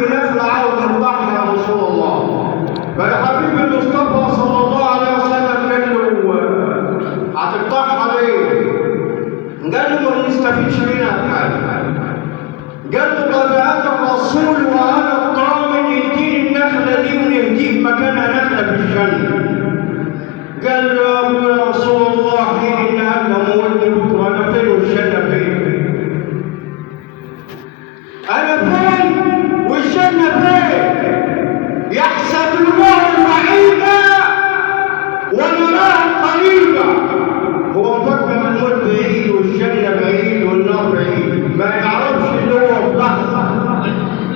عندي نخلة عاوز اطلعها يا رسول الله. فالحبيب المصطفى صلى الله عليه وسلم قال له هتقطعها ليه؟ قال له ما نستفيدش منها بحاجة. قال له طب انا الرسول وانا الضامن يديني النخلة دي ونهديك مكانها نخلة في الجنة. قال له يا رسول الله حين النهارده مولد بكره انا فين والجنة فين؟ أنا فين والجنة فين؟ يحسب الموت بعيدا ونراه قريبا. هو مفكر الموت بعيد والجنة بعيد والنار بعيد، ما يعرفش اللي هو في لحظة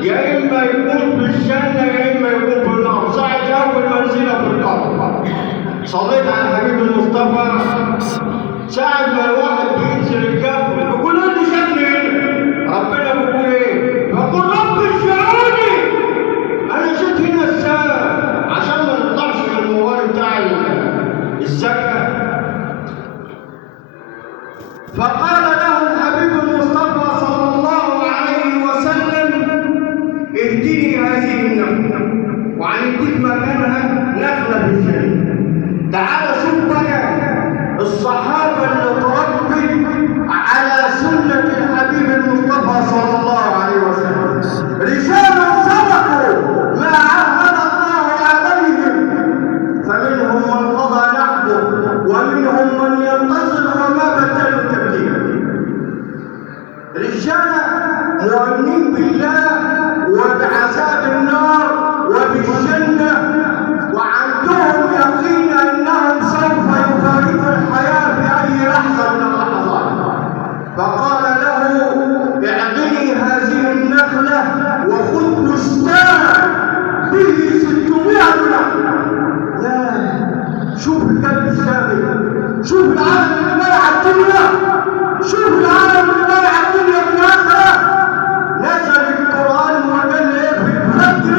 يا إما يكون في الجنة يا إما يكون في النار ساعة أول منزلة في القبر. صليت على الحبيب المصطفى ساعة ما الواحد بينزل القبر بيقول أنا جنة هنا، ربنا بيقول إيه؟ بقول رب اشفعوني انا جيت هنا الساعه عشان ما نطلعش من الموال بتاع الزكاه. فقال له الحبيب المصطفى صلى الله عليه وسلم اهدني هذه النخله وهنديك مكانها نخله في الجنه. تعال شوف بقى الصحابه اللي تربوا على سنه الحبيب المصطفى صلى الله عليه وسلم، رجال صدقوا ما عهد الله عليهم، فمنهم من قضى نحبه ومنهم من ينتصر وما بدلوا تبديلا. رجال مؤمنين بالله وبعذاب النار وبالجنه وعندهم يقين انهم سوف يفارقوا الحياه في اي لحظه من اللحظات. فقال له اعطني هذه النخلة وخذ بستان به 600 نخلة. لا شوف القلب السابق، شوف العالم اللي بايع الدنيا، شوف العالم اللي بايع الدنيا بالآخرة. نزل القرآن وقال لي في الفجر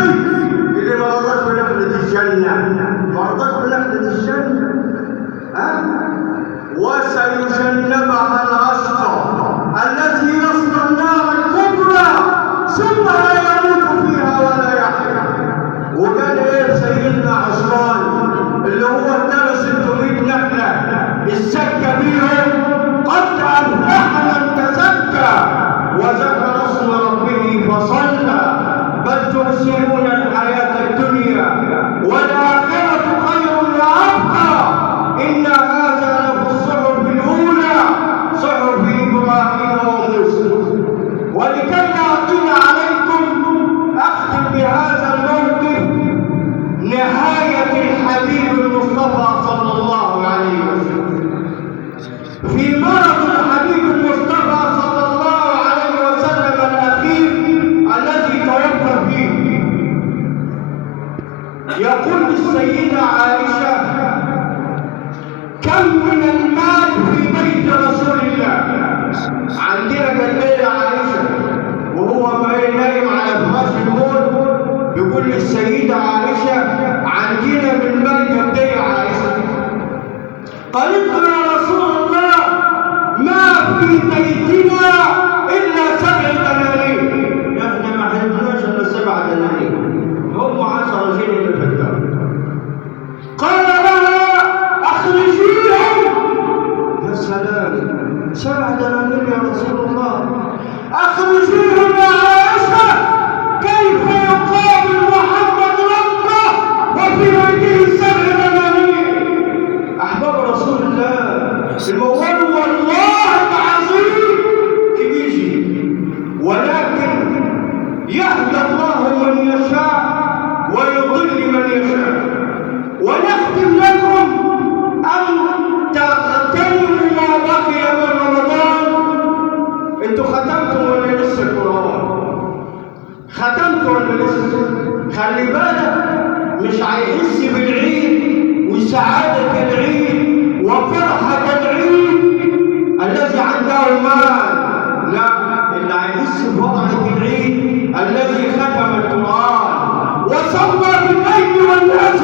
اللي ما رضاش بنخلة الجنة، ما رضاش بنخلة الجنة وسيجنبها الأشقى الذي يصلى النار الكبرى ثم لا يموت فيها ولا يحيا. وقال ايه سيدنا عثمان اللي هو اداله 600 نخله الزكى بيهم قد افلح من تزكى وذكر اسم ربه فصلى بل تؤثرون الحياه الدنيا والاخره خير وابقى ان هذا لفي الصحف الاولى صحف ابراهيم وموسى. ولكي لا اطيل عليكم اختم بهذا الموقف نهايه الحبيب المصطفى صلى الله عليه وسلم. في مرض الحبيب المصطفى صلى الله عليه وسلم الاخير الذي توفى فيه يقول السيده عائشه كم من المال في بيت رسول الله. عندنا قد ايه يا عائشه وهو نايم على فراش الموت بيقول للسيده عائشه عندنا من مال قد ايه يا عائشه؟ قالت له يا رسول الله ما في بيتنا الا 7 دنانير. احنا ما حلمناش الا 7 دنانير هم 10 جنيه اللي في الدار. قال لها اخرجيهم. يا سلام 7 دنانير يا رسول الله، اخرجيهم يا عائشه. كيف يقابل محمد ربه وفي وجهه 7 دنانير؟ احباب رسول الله الموال والله العظيم كبير، ولكن يهدى الله من يشاء ويضل من يشاء. ونختم لكم ان تغتنموا ما بقي من رمضان. انتوا ختمتم ولا لسه القران؟ ختمتم ولا لسه؟ خلي بالك مش هيحس بالعيد وسعاده العيد وفرحه العيد الذي عنده مال، لا، اللي هيحس بفرحه العيد الذي ختم القران وصلى بالليل والناس